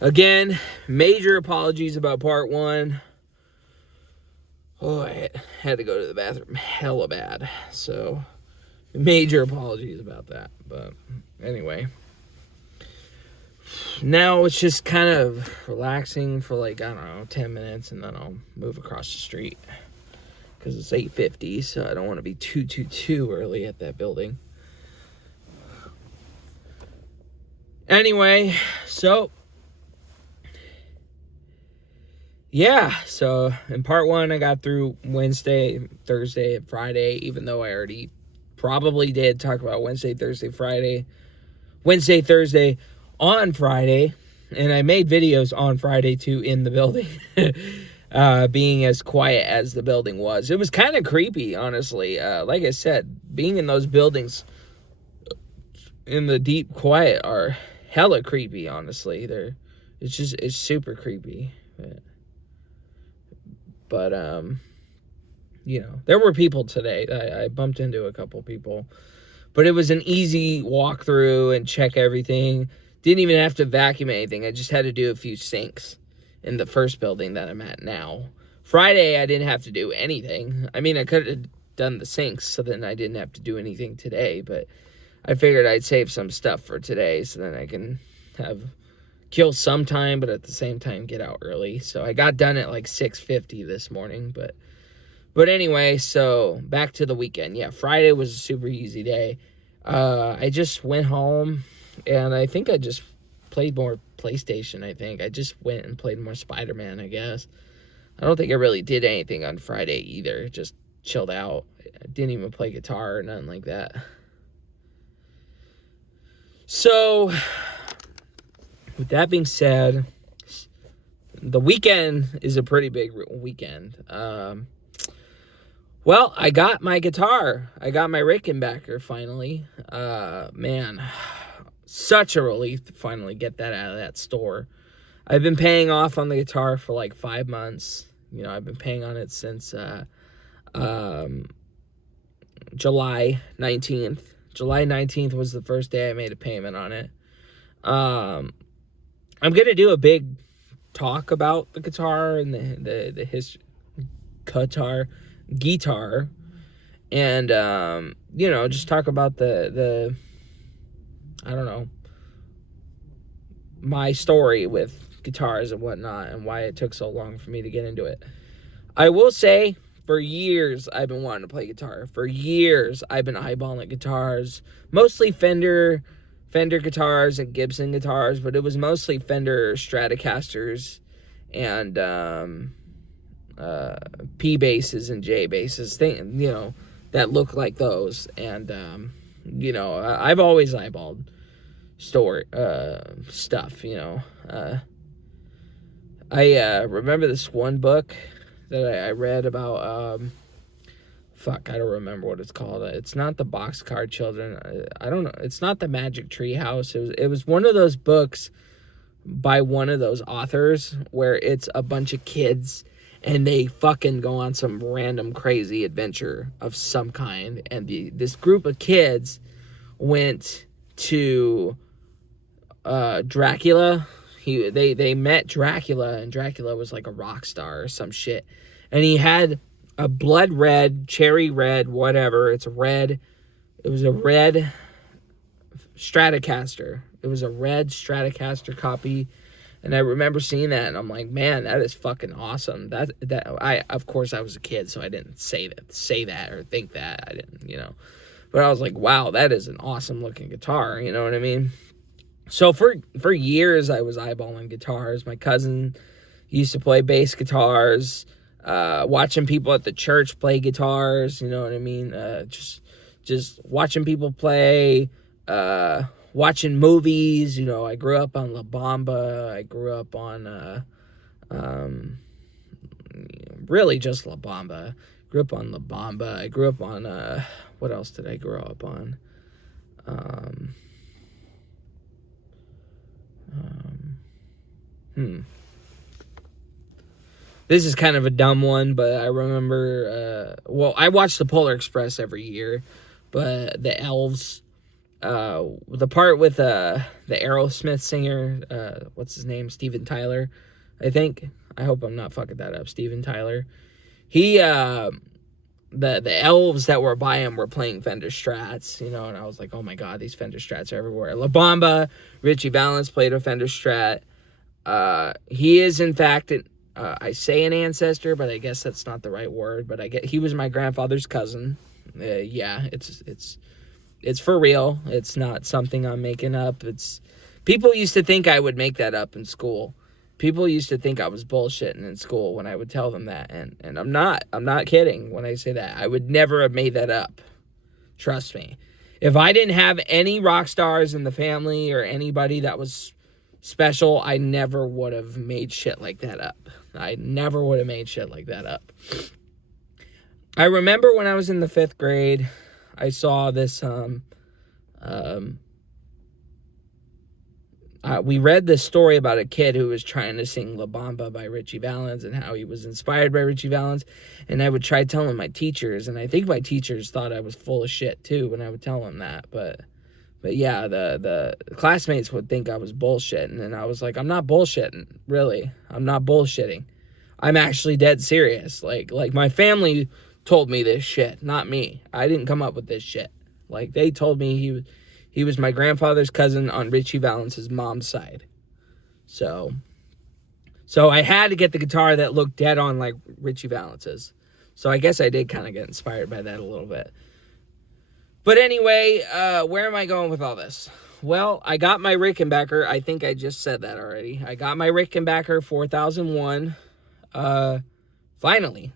Again, major apologies about part one. Oh, I had to go to the bathroom hella bad. So, major apologies about that. But anyway. Now it's just kind of relaxing for like, I don't know, 10 minutes. And then I'll move across the street. Because it's 8:50, so I don't want to be too early at that building. Anyway, so yeah, so in part one, I got through Wednesday, Thursday, and Friday, even though I already probably did talk about Wednesday, Thursday on Friday, and I made videos on Friday too in the building, being as quiet as the building was. It was kind of creepy, honestly. Like I said, being in those buildings in the deep quiet are hella creepy, honestly. It's super creepy. But there were people today. I bumped into a couple people. But it was an easy walkthrough and check everything. Didn't even have to vacuum anything. I just had to do a few sinks in the first building that I'm at now. Friday, I didn't have to do anything. I mean, I could have done the sinks, so then I didn't have to do anything today. But I figured I'd save some stuff for today, so then I can kill some time, but at the same time get out early. So I got done at like 6:50 this morning, but anyway, so back to the weekend. Yeah, Friday was a super easy day. I just went home, and I think I just played more PlayStation, I think. I just went and played more Spider-Man, I guess. I don't think I really did anything on Friday either. Just chilled out. I didn't even play guitar or nothing like that. So, with that being said, the weekend is a pretty big weekend. Well, I got my guitar. I got my Rickenbacker finally. Man, such a relief to finally get that out of that store. I've been paying off on the guitar for like 5 months. I've been paying on it since July 19th. July 19th was the first day I made a payment on it. I'm going to do a big talk about the guitar and the history, guitar, and, just talk about the I don't know, my story with guitars and whatnot and why it took so long for me to get into it. I will say, for years, I've been wanting to play guitar. For years, I've been eyeballing guitars, mostly Fender guitars and Gibson guitars, but it was mostly Fender Stratocasters and P basses and J basses, that look like those. And I've always eyeballed stuff. I remember this one book that I read about. I don't remember what it's called. It's not the Boxcar Children. I don't know. It's not the Magic Tree House. It was one of those books by one of those authors where it's a bunch of kids and they fucking go on some random crazy adventure of some kind. And this group of kids went to Dracula. They met Dracula, and Dracula was like a rock star or some shit. And he had a blood red, cherry red, whatever. It's red. It was a red Stratocaster. It was a red Stratocaster copy. And I remember seeing that, and I'm like, man, that is fucking awesome. Of course, I was a kid, so I didn't say that or think that. I didn't, But I was like, wow, that is an awesome looking guitar. You know what I mean? So for years, I was eyeballing guitars. My cousin used to play bass guitars. Watching people at the church play guitars, you know what I mean? Just watching people play, watching movies. I grew up on La Bamba. I grew up on, really just La Bamba. Grew up on La Bamba. I grew up on, what else did I grow up on? This is kind of a dumb one, but I remember, I watch the Polar Express every year, but the Elves the part with the Aerosmith singer, what's his name? Steven Tyler, I think. I hope I'm not fucking that up. Steven Tyler. He, the elves that were by him were playing Fender Strats, you know, and I was like, oh my God, these Fender Strats are everywhere. La Bamba, Richie Valens played a Fender Strat. He is, in fact, I say an ancestor, but I guess that's not the right word, but he was my grandfather's cousin. Yeah, it's for real. It's not something I'm making up. People used to think I would make that up in school. People used to think I was bullshitting in school when I would tell them that, and I'm not kidding when I say that. I would never have made that up. Trust me. If I didn't have any rock stars in the family or anybody that was special, I never would have made shit like that up. I never would have made shit like that up. I remember when I was in the 5th grade, I saw this, we read this story about a kid who was trying to sing La Bamba by Richie Valens and how he was inspired by Richie Valens. And I would try telling my teachers, and I think my teachers thought I was full of shit too when I would tell them that. But yeah, the classmates would think I was bullshitting, and I was like, I'm not bullshitting, really. I'm not bullshitting. I'm actually dead serious. Like my family told me this shit, not me. I didn't come up with this shit. Like, they told me he was my grandfather's cousin on Richie Valens' mom's side. So I had to get the guitar that looked dead on like Richie Valens's. So I guess I did kind of get inspired by that a little bit. But anyway, where am I going with all this? Well, I got my Rickenbacker. I think I just said that already. I got my Rickenbacker 4001. Finally.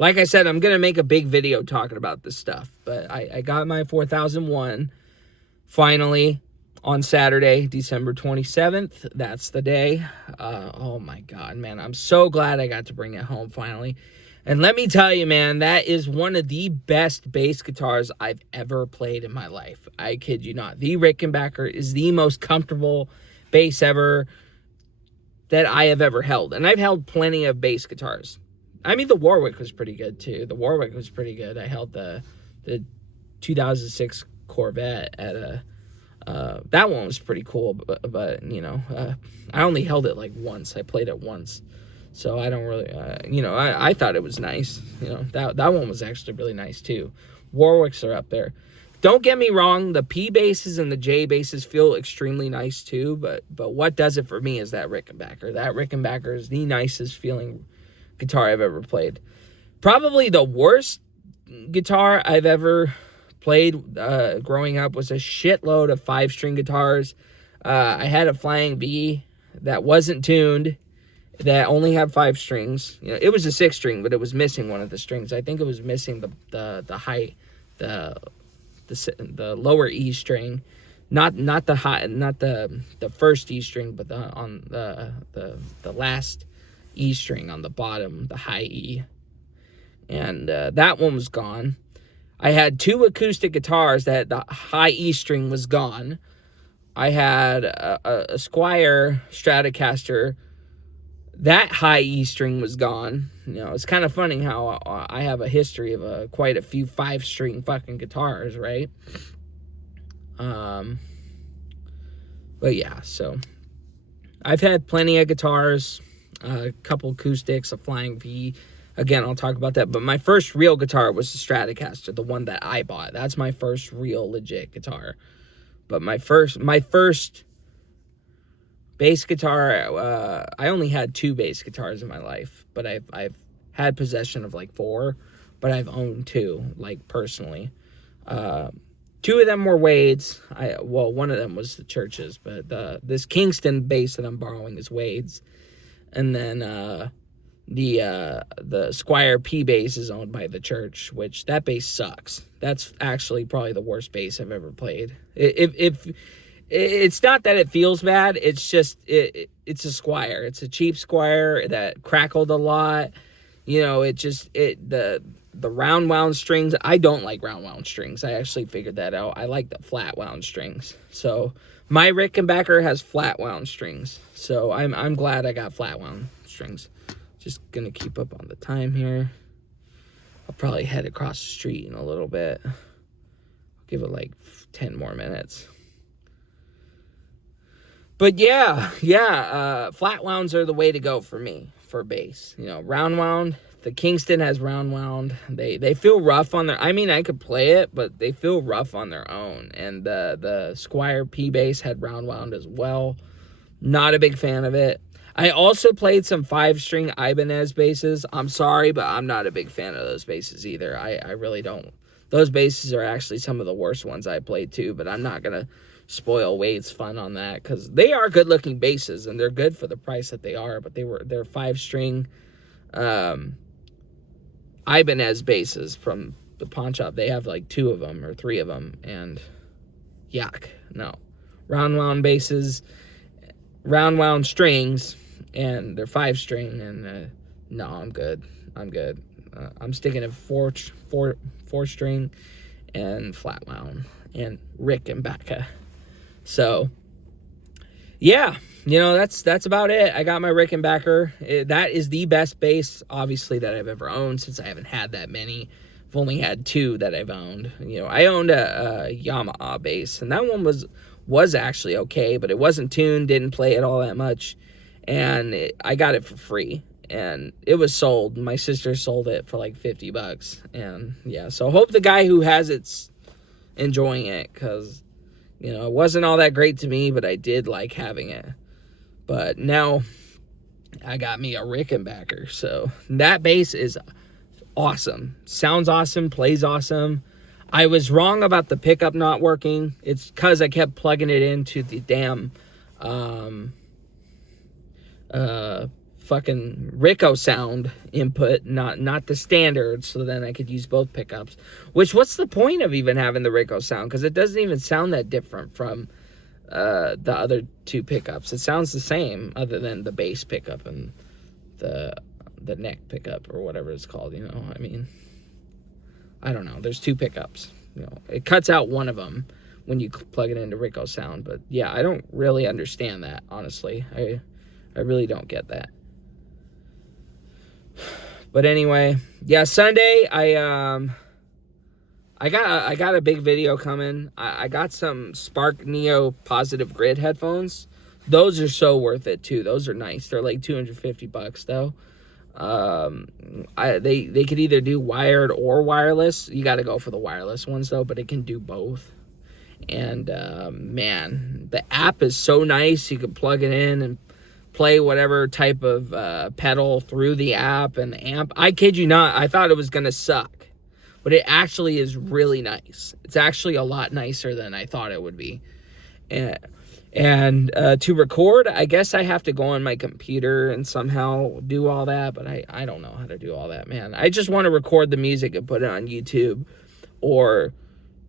Like I said, I'm going to make a big video talking about this stuff. But I got my 4001 finally on Saturday, December 27th. That's the day. Oh my God, man. I'm so glad I got to bring it home finally. And let me tell you, man, that is one of the best bass guitars I've ever played in my life. I kid you not. The Rickenbacker is the most comfortable bass ever that I have ever held. And I've held plenty of bass guitars. I mean, the Warwick was pretty good, too. The Warwick was pretty good. I held the 2006 Corvette at that one was pretty cool, but you know, I only held it like once. I played it once. So I don't really, you know, I thought it was nice. You know, that one was actually really nice, too. Warwicks are up there. Don't get me wrong, the P basses and the J basses feel extremely nice, too. But what does it for me is that Rickenbacker. That Rickenbacker is the nicest feeling guitar I've ever played. Probably the worst guitar I've ever played growing up was a shitload of 5-string guitars. I had a Flying V that wasn't tuned, that only had 5 strings. You know, it was a 6-string, but it was missing one of the strings. I think it was missing the high, the lower E string, not the high, not the first E string, but on the last E string on the bottom, the high E. And that one was gone. I had 2 acoustic guitars that the high E string was gone. I had a Squier Stratocaster. That high E string was gone. You know, it's kind of funny how I have a history of quite a few 5-string fucking guitars, right? But yeah, so I've had plenty of guitars, a couple acoustics, a Flying V. Again, I'll talk about that. But my first real guitar was the Stratocaster, the one that I bought. That's my first real legit guitar. But my first bass guitar, I only had 2 bass guitars in my life, but I've had possession of like 4, but I've owned 2, like personally. 2 of them were Wade's. One of them was the Church's, but this Kingston bass that I'm borrowing is Wade's, and then the Squier P bass is owned by the Church, which that bass sucks. That's actually probably the worst bass I've ever played. If it's not that it feels bad, it's just it's a Squier. It's a cheap Squier that crackled a lot. You know, the round wound strings. I don't like round wound strings. I actually figured that out. I like the flat wound strings. So my Rickenbacker has flat wound strings. So I'm glad I got flat wound strings. Just gonna keep up on the time here. I'll probably head across the street in a little bit. I'll give it like 10 more minutes. But yeah, flat wounds are the way to go for me for bass. You know, round wound. The Kingston has round wound. They feel rough on their. I mean, I could play it, but they feel rough on their own. And the Squier P bass had round wound as well. Not a big fan of it. I also played some 5-string Ibanez basses. I'm sorry, but I'm not a big fan of those basses either. I really don't. Those basses are actually some of the worst ones I played too, but I'm not gonna spoil Wade's fun on that because they are good looking basses and they're good for the price that they are, but they're 5-string Ibanez basses from the pawn shop. They have like 2 of them or 3 of them, and yuck. No. Round wound basses, round wound strings, and they're 5-string, and no, I'm good. I'm sticking to 4-string and flat wound and Rickenbacker. So yeah, you know, that's about it. I got my Rickenbacker. That is the best bass, obviously, that I've ever owned, since I haven't had that many. I've only had 2 that I've owned. You know, I owned a Yamaha bass, and that one was actually okay, but it wasn't tuned, didn't play it all that much, and I got it for free, and it was sold. My sister sold it for like $50, and yeah, so hope the guy who has it's enjoying it, because, you know, it wasn't all that great to me, but I did like having it. But now I got me a Rickenbacker, so that bass is awesome. Sounds awesome, plays awesome. I was wrong about the pickup not working. It's because I kept plugging it into the damn fucking Rico sound input, not the standard, so then I could use both pickups. Which, what's the point of even having the Rico sound? Because it doesn't even sound that different from the other 2 pickups. It sounds the same, other than the bass pickup and the neck pickup, or whatever it's called, you know. I mean, I don't know. There's 2 pickups. You know, it cuts out one of them when you plug it into Rico sound. But yeah, I don't really understand that, honestly. I really don't get that. But anyway, yeah, Sunday I got a big video coming. I got some Spark Neo Positive Grid headphones. Those are so worth it too. Those are nice. They're like $250 though. They could either do wired or wireless. You got to go for the wireless ones though, but it can do both. And man, the app is so nice. You can plug it in and play whatever type of pedal through the app and the amp. I kid you not, I thought it was gonna suck, but it actually is really nice. It's actually a lot nicer than I thought it would be. And to record, I guess I have to go on my computer and somehow do all that, but I don't know how to do all that, man. I just want to record the music and put it on YouTube, or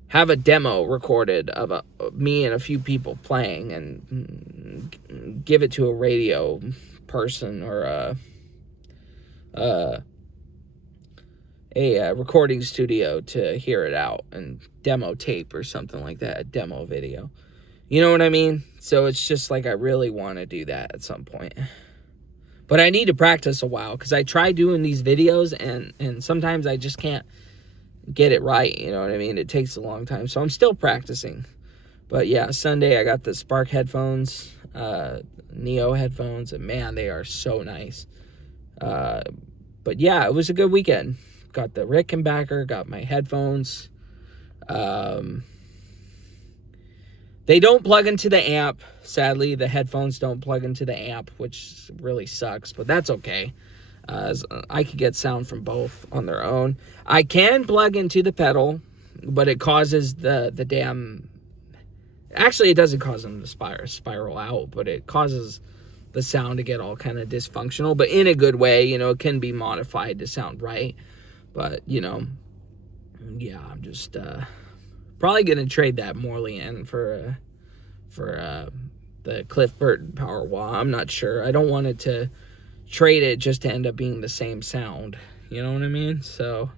have a demo recorded of me and a few people playing, and give it to a radio person, or a recording studio to hear it out, and demo tape or something like that, a demo video. You know what I mean? So it's just like I really want to do that at some point. But I need to practice a while, because I try doing these videos, and sometimes I just can't get it right, you know what I mean? It takes a long time, so I'm still practicing. But yeah, Sunday I got the Spark headphones, Neo headphones, and man, they are so nice. But yeah, it was a good weekend. Got the Rickenbacker, got my headphones. They don't plug into the amp. Sadly, the headphones don't plug into the amp, which really sucks, but that's okay. I could get sound from both on their own. I can plug into the pedal, but it causes the damn... Actually, it doesn't cause them to spiral out, but it causes the sound to get all kind of dysfunctional, but in a good way. You know, it can be modified to sound right. But, you know, yeah, I'm just probably going to trade that Morley in for the Cliff Burton Power Wah. I'm not sure. I don't want it to trade it just to end up being the same sound. You know what I mean? So,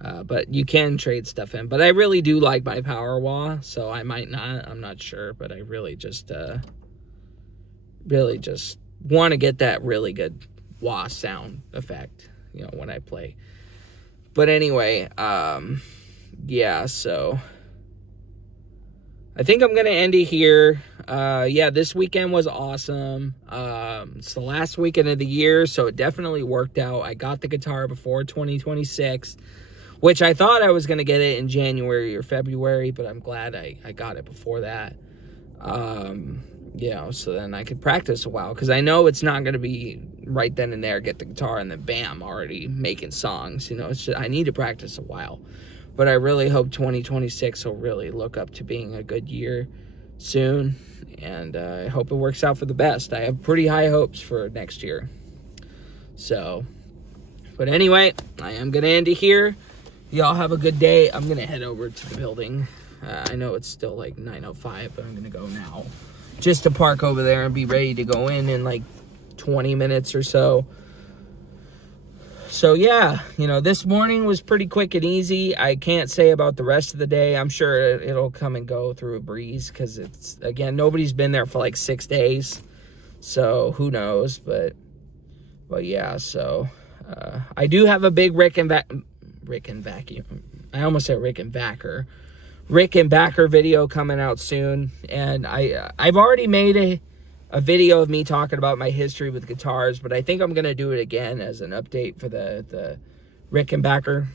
but you can trade stuff in. But I really do like my Power Wah, so I might not. I'm not sure, but I really just want to get that really good wah sound effect, you know, when I play. But anyway, yeah, so I think I'm going to end it here. Yeah, this weekend was awesome. It's the last weekend of the year, so it definitely worked out. I got the guitar before 2026, which I thought I was going to get it in January or February, but I'm glad I got it before that. You know, so then I could practice a while, because I know it's not going to be right then and there, get the guitar and then bam, already making songs. You know, it's just, I need to practice a while. But I really hope 2026 will really look up to being a good year soon. And I hope it works out for the best. I have pretty high hopes for next year. So, but anyway, I am going to end it here. Y'all have a good day. I'm going to head over to the building. I know it's still like 9:05, but I'm going to go now. Just to park over there and be ready to go in like 20 minutes or so. So yeah, you know, this morning was pretty quick and easy. I can't say about the rest of the day. I'm sure it'll come and go through a breeze, because it's, again, nobody's been there for like 6 days. So who knows, but yeah, so I do have a big Rick and Vacuum. I almost said Rick and Backer video coming out soon. And I've already made a video of me talking about my history with guitars, but I think I'm going to do it again as an update for the Rickenbacker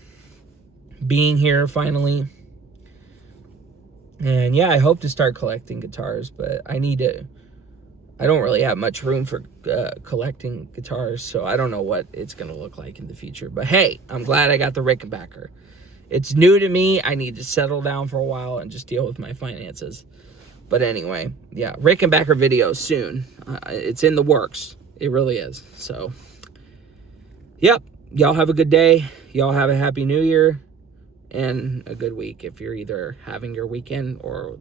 being here finally. And yeah, I hope to start collecting guitars, but I don't really have much room for collecting guitars, so I don't know what it's going to look like in the future. But hey, I'm glad I got the Rickenbacker. It's new to me. I need to settle down for a while and just deal with my finances. But anyway, yeah, Rickenbacker video soon. It's in the works. It really is. So, yep. Y'all have a good day. Y'all have a happy new year and a good week if you're either having your weekend or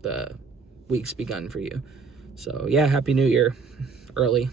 the week's begun for you. So, yeah, happy new year early.